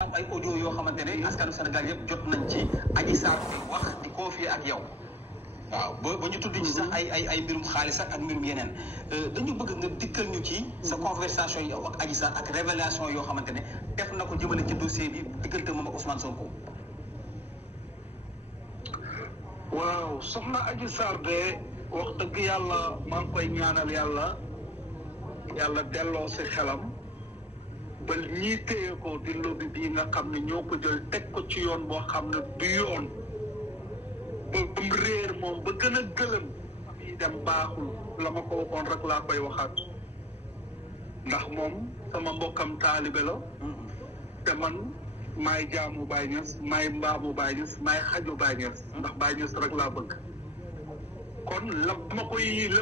am ay audio yoo xamante ne askanu Sénégal yëpp jot nañ ci Adji Sarr di wax di confier ak yow waaw ba ñu tudd ci sax ay mbirum xaalis ak mbirum yeneen dañu bëgg nga dikkal ñu ci sa conversation yi ak Adji Sarr ak révélation yoo xamante ne def na ko jëmale ci dossier bi diggante moom ak Ousmane Sonko. waaw soxna Adji Sarr de wax dëgg yàlla maa ngi koy ñaanal yàlla delloo si xelam ba ñii téye ko di lobby bii nga xam ne ñoo ko jël teg ko ci yoon boo xam ne du yoon ba mu réer moom ba gën a gëlëm yi dem baaxul la ma ko waxoon rek laa koy waxaat ndax moom sama mbokkam taalibe la te man maay jaamu Baay Ñas maay mbaamu Baay Ñas maay xaju Baay Ñas ndax Baay Ñas rek laa bëgg kon la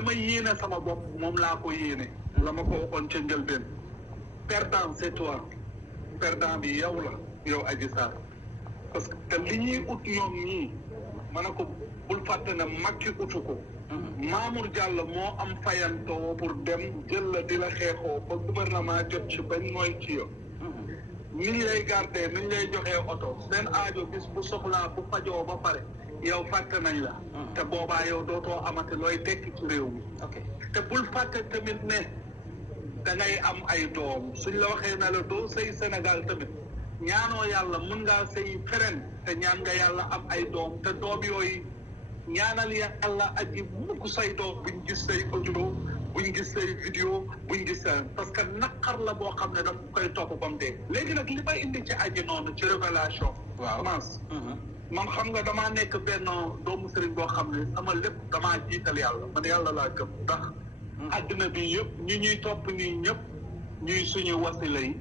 ma yéene sama bopp moom laa ko yéene la ma ko waxoon ca njëlbeen perdant c'est toi perdant bi yow la yow Adji Sarr parce que li ñuy ut ñoom ñii ma ne ko bul fàtte ne Macky utu ko Mamour Diallo moo am fayantoo pour dem jël la di la xeexoo ba gouvernement jot ci bañ mooy ci yow ni ñu lay garder ni ñu lay joxee oto seen aajo bis bu soxlaa bu fajoo ba pare yow fàtte nañ la te boobaa yow dootoo amati looy tekki ci réew mi te bul fàtte tamit ne da ngay am ay doom suñ la waxee ne la doo sëy Sénégal tamit ñaanoo yàlla mën ngaa sëy feneen te ñaan nga yàlla am ay doom te doom yooyu ñaanal yàlla aji mukk say doom buñ gis say audio buñ gis say vidéo buñ gis parce que naqar la boo xam ne daf koy topp ba mu dee léegi nag li may indi ci aji noonu ci révélation waaw man xam nga damaa nekk benn doomu sëriñ boo xam ne sama lépp damaa jiital yàlla man yàlla laa gëm ndax àddina bi yëpp ñuy topp nii ñëpp ñuy suñu wasila yi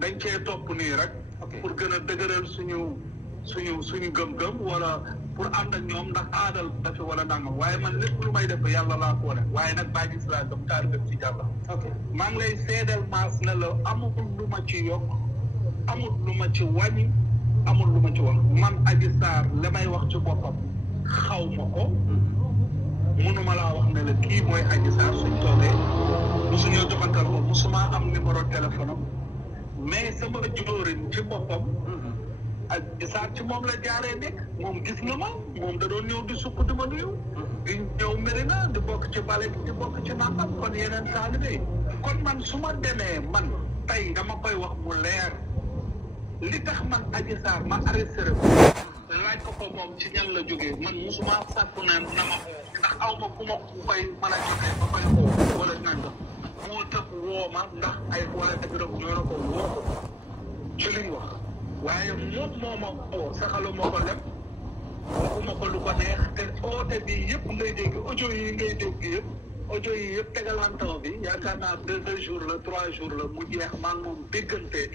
dañ cee topp nii rek pour gën a dëgëral suñu gëm-gëm wala pour ànd ak ñoom ndax aadal dafa wala nangam waaye man lépp lu may def yàlla laa ko def waaye nag Baay Ñas laa gëm taal ci yàlla maa ngi lay seedeel maas ne la amul lu ma ci yokk amul lu ma ci wàññi amul lu ma ci wax man Adji Sarr la may wax ci boppam xaw ma ko mënuma laa wax ne la kii mooy Adji Sarr suñ toogee musuñoo joxantal ko musuma am numéro téléphone am mais sama jóorin ci boppam Adji Sarr ci moom la jaaree nekk moom gis na ma moom da doon ñëw di sukk di ma nuyu di ñëw Medina di bokk ci bale di bokk ci nangam kon yeneen taalibe kon man su ma demee man tey dama koy wax mu leer li tax man Adji Sarr ma arrêté laaj ko moom ci ñan la jógee man musuma sàkku naan na ma ndax aw ma ku ma koy mën a jógee ba koy xoo wala nangam moo tëb woo ma ndax ay wala dëgërëm ñoo na ko woo ko ci liñ wax waaye moom moo ma woo saxalu ma ko lem waxuma ko lu ko neex te oote bi yëpp ngay dégg audio yi ngay dégg yëpp audio yi yëpp tegalantaw bi yaakaar naa 2 jours la 3 jours la mu jeex maa ngi moom déggante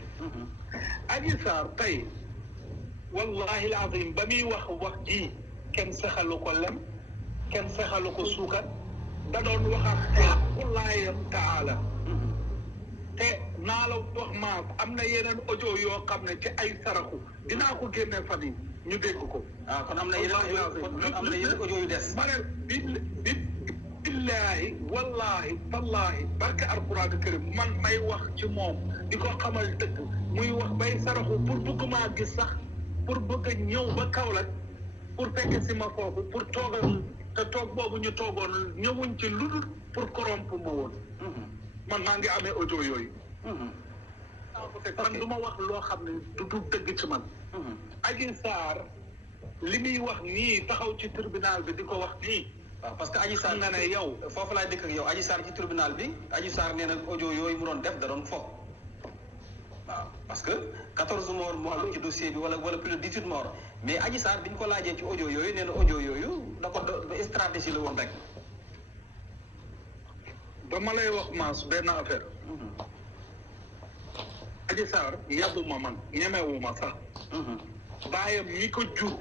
Adji Sarr tey wallahi alazim ba muy wax ji kenn saxalu ko lem kenn saxalu ko suukar da doon wax ak xaqullaaham taala te naa la wax maa am na yeneen audio yoo xam ne ci ay saraxu dinaa ko génne fan yi ñu dégg ko kon am na yeneen audio yu des ma ne billaahi wallahi tallaahi barke alquraan karim man may wax ci moom di ko xamal dëgg muy wax bay saraxu pour bëgg maa gis sax pour bëgg a ñëw ba Kaolack pour fekk si ma foofu pour toogal te toog boobu ñu toogoon ñëwuñ ci lu dul pour corrompre ma woon man maa ngi amee audio yooyu man du ma wax loo xam ne du dëgg ci man Adji Sarr li muy wax nii taxaw ci tribunal bi di ko wax nii waaw parce que Adji Sarr nga ne yow foofu laay dëkk ak yow Adji Sarr ci tribunal bi Adji Sarr nee na audio yooyu mu doon def da doon fo waaw parce que 14 morts moo am ci dossier bi wala plus de 18 morts mais Adji Sarr bi ñu ko laajee ci audio yooyu nee na audio yooyu da ko stratégie la woon rek. dama lay wax maas benn affaire. Adji Sarr yabuma man ñemewuma sax. baayam mi ko jur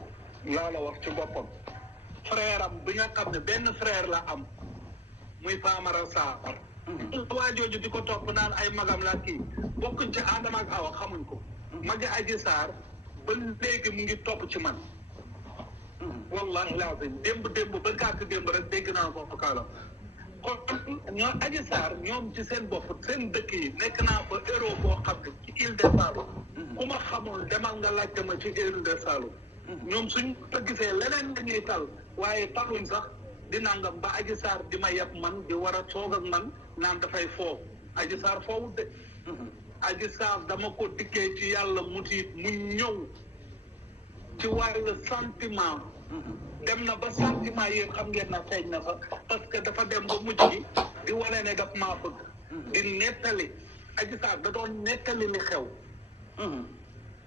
laa la wax ci boppam. frère am bi nga xam ne benn frère la am muy Famara Sarr. waa jooju di ko topp naan ay magam la kii bokkuñ ci Adama ak Awa xamuñ ko magi Adji Sarr ba léegi mu ngi topp ci man wallahi lazim démb ba gàtt démb rek dégg naa ko kaalam kon ñoo Adji Sarr ñoom ci seen bopp seen dëkk yi nekk naa fa héros boo xam ne ci Île de Saloum ku ma xamul demal nga laajte ma ci Île de Saloum ñoom suñ ko gisee leneen dañuy tal waaye taluñ sax di nangam ba Adji Sarr di ma yeb man di war a toog ak man naan dafay foo Adji Sarr foowut de Adji Sarr dama ko dikkee ci yàlla mu tiit mu ñëw ci wàllu sentiment dem na ba sentiment yéen xam ngeen na feeñ na fa parce que dafa dem ba mujj gi di wane ne daf maa bëgg di nettali Adji Sarr da doon nettali li xew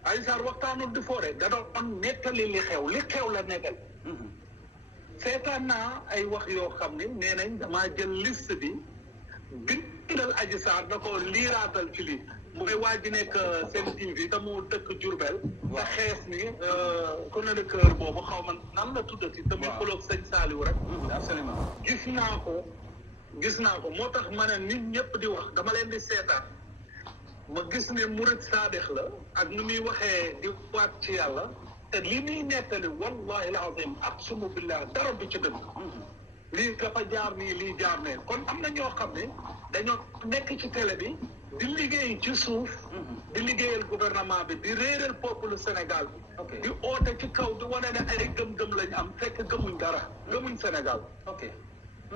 Adji Sarr waxtaanul di foore da doon nettali li xew la nekkal seetaan naa ay wax yoo xam ne nee nañ damaa jël liste bi bindal Adji Sarr da ko liiraatal ci lii mooy waa ji nekk seen TV te mu dëkk Diourbel te xees ni chroniqueur boobu xaw ma nan la tuddati te muy xoloog sëñ Saliou rek absolument gis naa ko moo tax ma ne nit ñëpp di wax dama leen di seetaan ma gis ne murid saadix la ak nu muy waxee di waat ci yàlla te li muy nettali wallahi alazim aqsimu billah dara du ci dëgg lii dafa jaar nii lii jaar ne kon am na ñoo xam ne dañoo nekk ci télé bi di liggéey ci suuf di liggéeyal gouvernement bi di réeral peuple Sénégal bi di oote ci kaw di wane ne ay gëm-gëm lañ am fekk gëmuñ dara gëmuñ Sénégal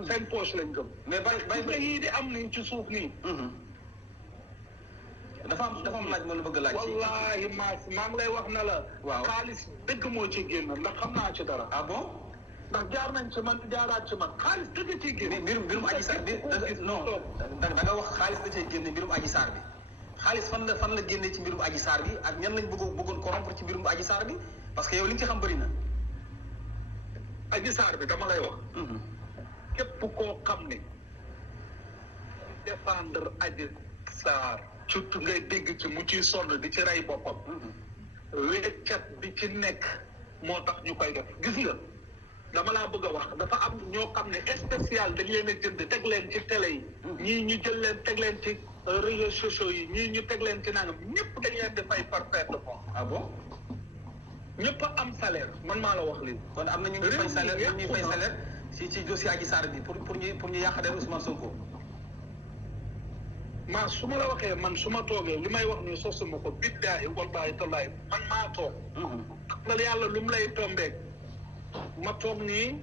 seen poche lañ gëm mais bay yii di am nii ci suuf nii dafa am laaj ma la bëgg laaj wallahi maa ngi lay wax na la xaalis dëgg moo ci génn ndax xam naa ci dara ah bon ndax jaar nañ ci man jaaraat ci man xaalis dëgg ciy génn mbirum Adji Sarr bi non da nga wax xaalis da cay génne mbirum Adji Sarr bi xaalis fan la génne ci mbirum Adji Sarr bi ak ñan lañ bëggoon corrompre ci mbirum Adji Sarr bi parce que yow li nga ci xam bëri na Adji Sarr bi dama lay wax képp koo xam ne défendre Adji Sarr surtout ngay dégg ci mu ciy sonn di ci rey boppam wéccat bi ci nekk moo tax ñu koy def gis nga dama laa bëgg a wax dafa am ñoo xam ne spécial dañ leen a jënd teg leen ci télé yi ñii ñu jël leen teg leen ci réseaux sociaux yi ñii ñu teg leen ci nangam ñëpp dañ leen di fay par perte de fonds ah bon ñëpp a am salaire man maa la wax lii kon am na ñu ñuy fay salaire ci dossier Adji Sarr bi pour ñu yàq der Ousmane Sonko maa su ma la waxee man su ma toogee li may wax ni sosuma ko billaahi wallaahi tallaahi man maa toog xamal yàlla lu mu lay tombeeg ma toog nii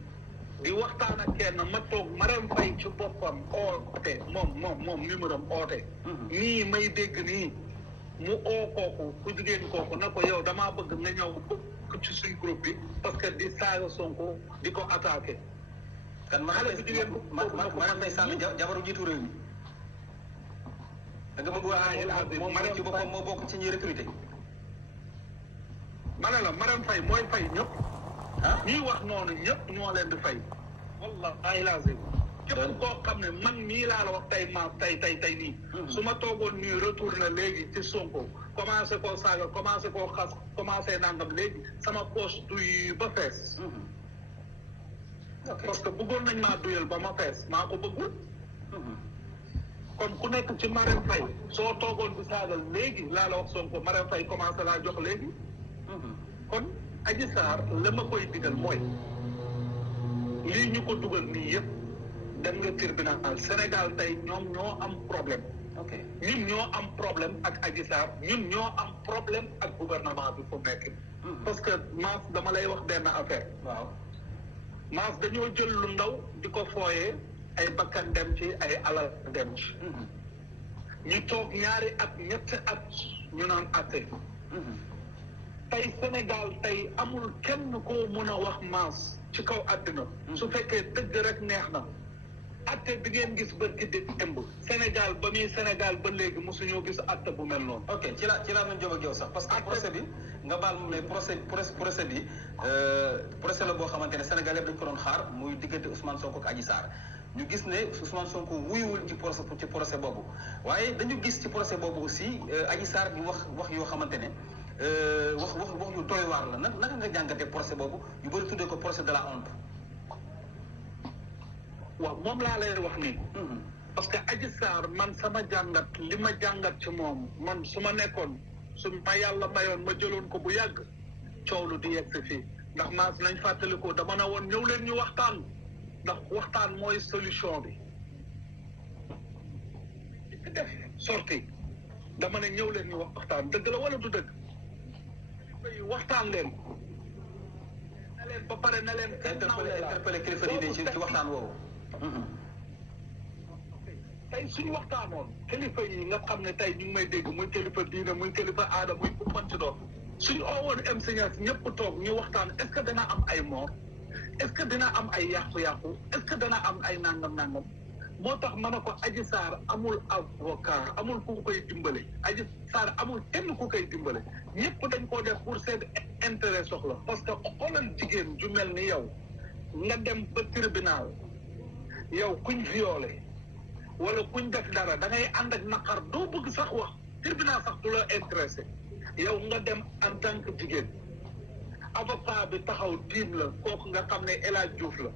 di waxtaan ak kenn ma toog Marème Faye ci boppam oote moom numéro am oote nii may dégg nii mu oo kooku ku jigéen kooku na ko yow damaa bëgg nga ñëw bokk ci suñ groupe bi parce que di saaga Sonko di ko attaqué kan xale bu jigéen Marème Faye Sall jabaru jiitu réew mi da nga bëgg wax moom ci boppam moo bokk ci ñuy recruter ma ne la Marème Faye mooy fay ñëpp ñuy wax noonu ñëpp ñoo leen di fay wallahi lazim képp koo xam ne man mii laa la wax tey nii su ma toogoon nii retourné léegi ci Sonko commencé koo saaga commencé koo xas commencé nangam léegi sama poche duy ba fees parce que bëggoon nañ maa duyal ba ma fees maa ko bëggul kon ku nekk ci Marème Faye soo toogoon di saagal léegi laa la wax Sonko Marème Faye commencé laa jox léegi kon Adji Sarr la ma koy digal mooy lii ñu ko dugal nii yëpp dem nga tribunal Sénégal tey ñoom ñoo am problème ñun ñoo am problème ak Adji Sarr ñun ñoo am problème ak gouvernement bi fu nekk parce que Mass dama lay wax benn affaire waaw Mass dañoo jël lu ndaw di ko fooyee ay bakkan dem ci ay alal dem ci ñu toog ñaari at ñetti at ñu naan atte tey Sénégal tey amul kenn koo mën a wax Mass ci kaw àddina su fekkee dëgg rek neex na atte bi ngeen gis bërki di démb Sénégal ba muy Sénégal ba léegi mosuñoo gis atte bu mel noonu ok ci laa mën jóg ak yow sax parce que procès bi nga baal moom lay procès bi procès la boo xamante ne Sénégal yëpp dañ ko doon xaar muy diggante Ousmane Sonko ak Adji Sarr ñu gis ne Ousmane Sonko wuyuwul ci procès boobu waaye dañu gis ci procès boobu aussi Adji Sarr di wax yoo xamante ne wax yu doy waar la naka nga jàngatee procès boobu yu bëri tuddee ko procès de la honte. waaw moom laa lay wax nii. parce que Adji Sarr man sama jàngat li ma jàngat ci moom man su ma nekkoon su ma yàlla mayoon ma jëloon ko bu yàgg coow lu di yegg si fii ndax Mass nañ fàttalikoo dama ne woon ñëw leen ñu waxtaan ndax waxtaan mooy solution bi def sorti dama ne ñëw leen ñu waxtaan dëgg la wala du dëgg waxtaan leen na leen ba pare na leen interpellé kilifa diine ci waxtaan woowu tey suñu waxtaanoon kilifa yi nga xam ne tey ñu ngi may dégg muy kilifa diine muy kilifa aada muy ku mën ci doon suñu oowoon enseignant ñëpp toog ñu waxtaan est-ce que dana am ay mort est-ce que dina am ay yàqu-yàqu est-ce que dana am ay nangam moo tax ma ne ko Adji Sarr amul avocat amul ku koy dimbale Adji Sarr amul kenn ku koy dimbale ñëpp dañ koo def pour seen intérêt soxla parce que xoolal jigéen ju mel ni yow nga dem ba tribunal yow kuñ violé wala kuñ def dara da ngay ànd ak naqar doo bëgg sax wax tribunal sax du la intéressé yow nga dem en tant que jigéen avocat bi taxaw tiim la kooku nga xam ne El Hadj Diouf la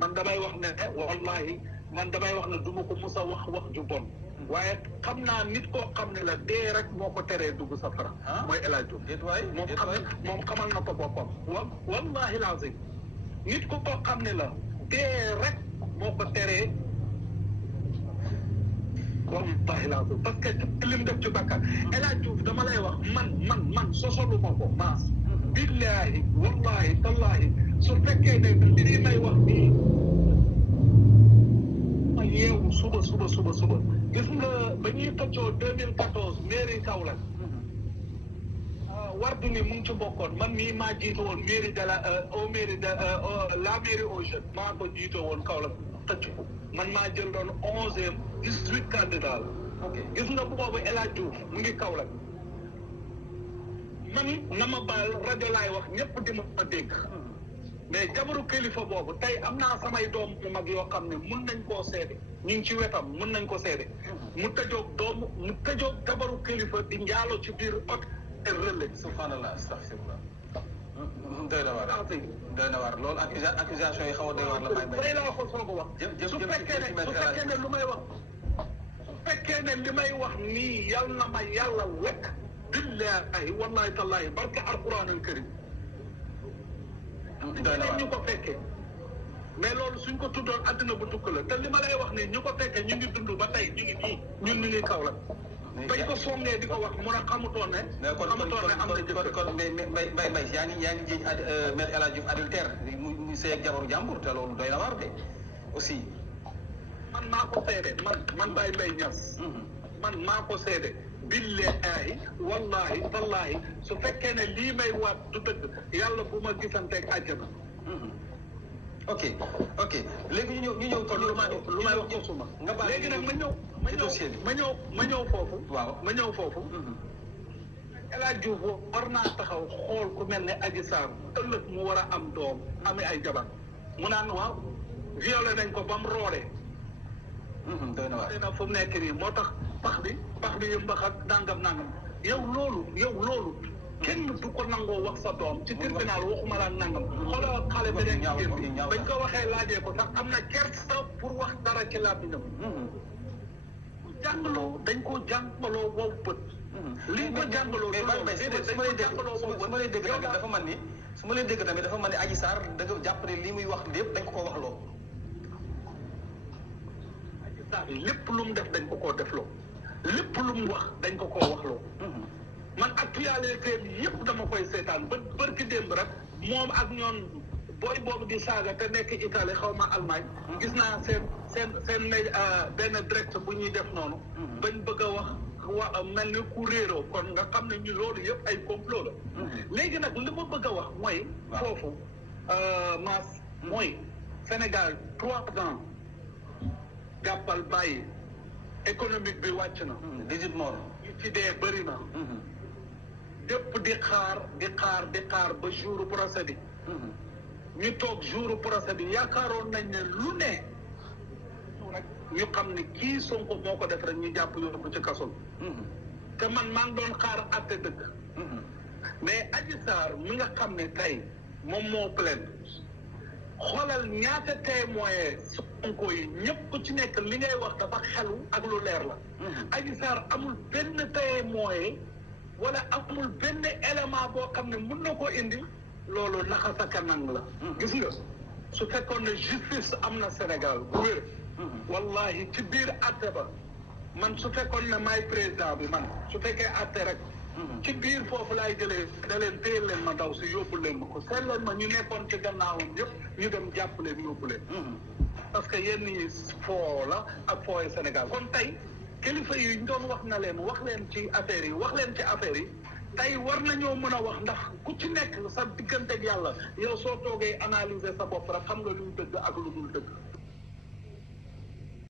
man damay wax ne wallahi man damay wax ne du ma ko mus a wax ju bon waaye xam naa nit koo xam ne la dee rek moo ko teree dugg safara mooy El Hadj Diouf moom xamal na ko boppam wallahi lazim nit ko koo xam ne la dee rek moo ko teree wallahi lazim parce que lim def ci bakkan El Hadj Diouf dama lay wax man sosolu ma ko maas billahi wallahi tallahi su fekkee ne li may wax nii ma yeewu suba gis nga ba ñuy tëccoo 2014 mairie Kaolack wardu ni mu ngi ci bokkoon man mii maa jiite woon mairie de la la mairie aux jeunes maa ko jiite woon Kaolack tëcc ko man maa jël doon 11e 18 candidats la gis nga boobu El Hadj Diouf mu ngi Kaolack man na ma baal rajo laay wax ñëpp di ma dégg mais jabaru kilifa boobu tey am naa samay doom mu mag yoo xam ne mun nañ koo seede ñu ngi ci wetam mun nañ ko seede mu tëjoog jabaru kilifa di njaalo ci biir hôtel Relais. subhanallah astaghfirullah doy na waar loolu accusation yi xaw a doy waar la may tey laa ko soog a wax su fekkee ne lu may wax su fekkee ne li may wax nii yal na ma yàlla wekk billahi wallahi tallahi barke alquran al karim ñu ko fekkee mais loolu suñ ko tuddoon àddina bu tukk la te li ma lay wax nii ñu ko fekkee ñu ngi dund ba tey ñu ngi nii ñun ñu ngi Kaolack bañ ko songee di ko wax mun a xamutoon ne am na jëkkër kon mbay yaa ngi jiiñ maître El Hadj Diouf adultère mu sëy ak jabaru jàmbur te loolu doy na waar de aussi man maa ko seede man Baye Mbaye Niass man maa ko seede billahi wallahi tallahi su fekkee ne lii may waat du dëgg yàlla bu ma gisanteeg àjjana ok léegi ñu ñëw kon lu may wax ko suma nga baal léegi nag ma ñëw foofu waaw ma ñëw foofu El Hadj Diouf war naa taxaw xool ku mel ne Adji Sarr ëllëg mu war a am doom amee ay jabar mu naan waaw violé nañ ko ba mu rooree doy na waar na fu mu nekk nii moo tax pax bi yëmbax ak nangam yow loolu kenn du ko nangoo wax sa doom ci tribunal waxuma la nangam xoolal xale beneen jigéen bi bañ ko waxee laajee ko sax am na kersa pour wax dara ci làmmiñam jàngaloo dañ koo jàngaloo wow bët lii ko jàngaloo su ma lay dégg tamit dafa man ni su ma lay dégg tamit dafa man ni Adji Sarr da nga jàpp ne lii muy wax lépp dañ ko koo wax loo Adji Sarr lépp lu mu def dañ ko koo def loo lépp lu mu wax dañ ko koo wax loo man actualité bi yëpp dama koy seetaan ba bërki démb rek moom ak ñoon booy boobu di saaga te nekk Italie xaw ma Allemagne gis naa seen benn direct bu ñuy def noonu bañ bëgg a wax mel ni ku réeroo kon nga xam ne ñu loolu yëpp ay complot la léegi nag li ma bëgg a wax mooy foofu Mass mooy Sénégal 3 ans jàppal bàyyi économique bi wàcc na 18 morts ñu ci dee bëri na dépp di xaar ba jour procès bi ñu toog jour procès bi yaakaaroon nañ ne lu ne rek ñu xam ne kii Sonko moo ko def rek ñu jàpp yóbbu ci kaso te man maa ngi doon xaar àtte dëgg mais Adji Sarr mi nga xam ne tey moom moo plainte xoolal ñaata témoin Sonko yi ñëpp ku ci nekk li ngay wax dafa xelu ak lu leer la Adji Sarr amul benn témoin wala amul benn élément boo xam ne mën na ko indi loolu naxa sa kanam la gis nga su fekkoon ne justice am na Sénégal bu wér wallahi ci biir àtte ba man su fekkoon ne maay président bi man su fekkee àtte rek ci biir foofu laay jëlee da leen téye leen ma daw si yóbbu leen ma ko seet leen ma ñu nekkoon ci gannaawam yëpp ñu dem jàpp leen yóbbu leen parce que yenn yi foo la ak fooy Sénégal kon tey kilifa yi ñu doon wax na leen wax leen ci affaire yi wax leen ci affaire yi tey war nañoo mën a wax ndax ku ci nekk sa digganteeg yàlla yow soo toogee analyser sa bopp rek xam nga luy dëgg ak lu dul dëgg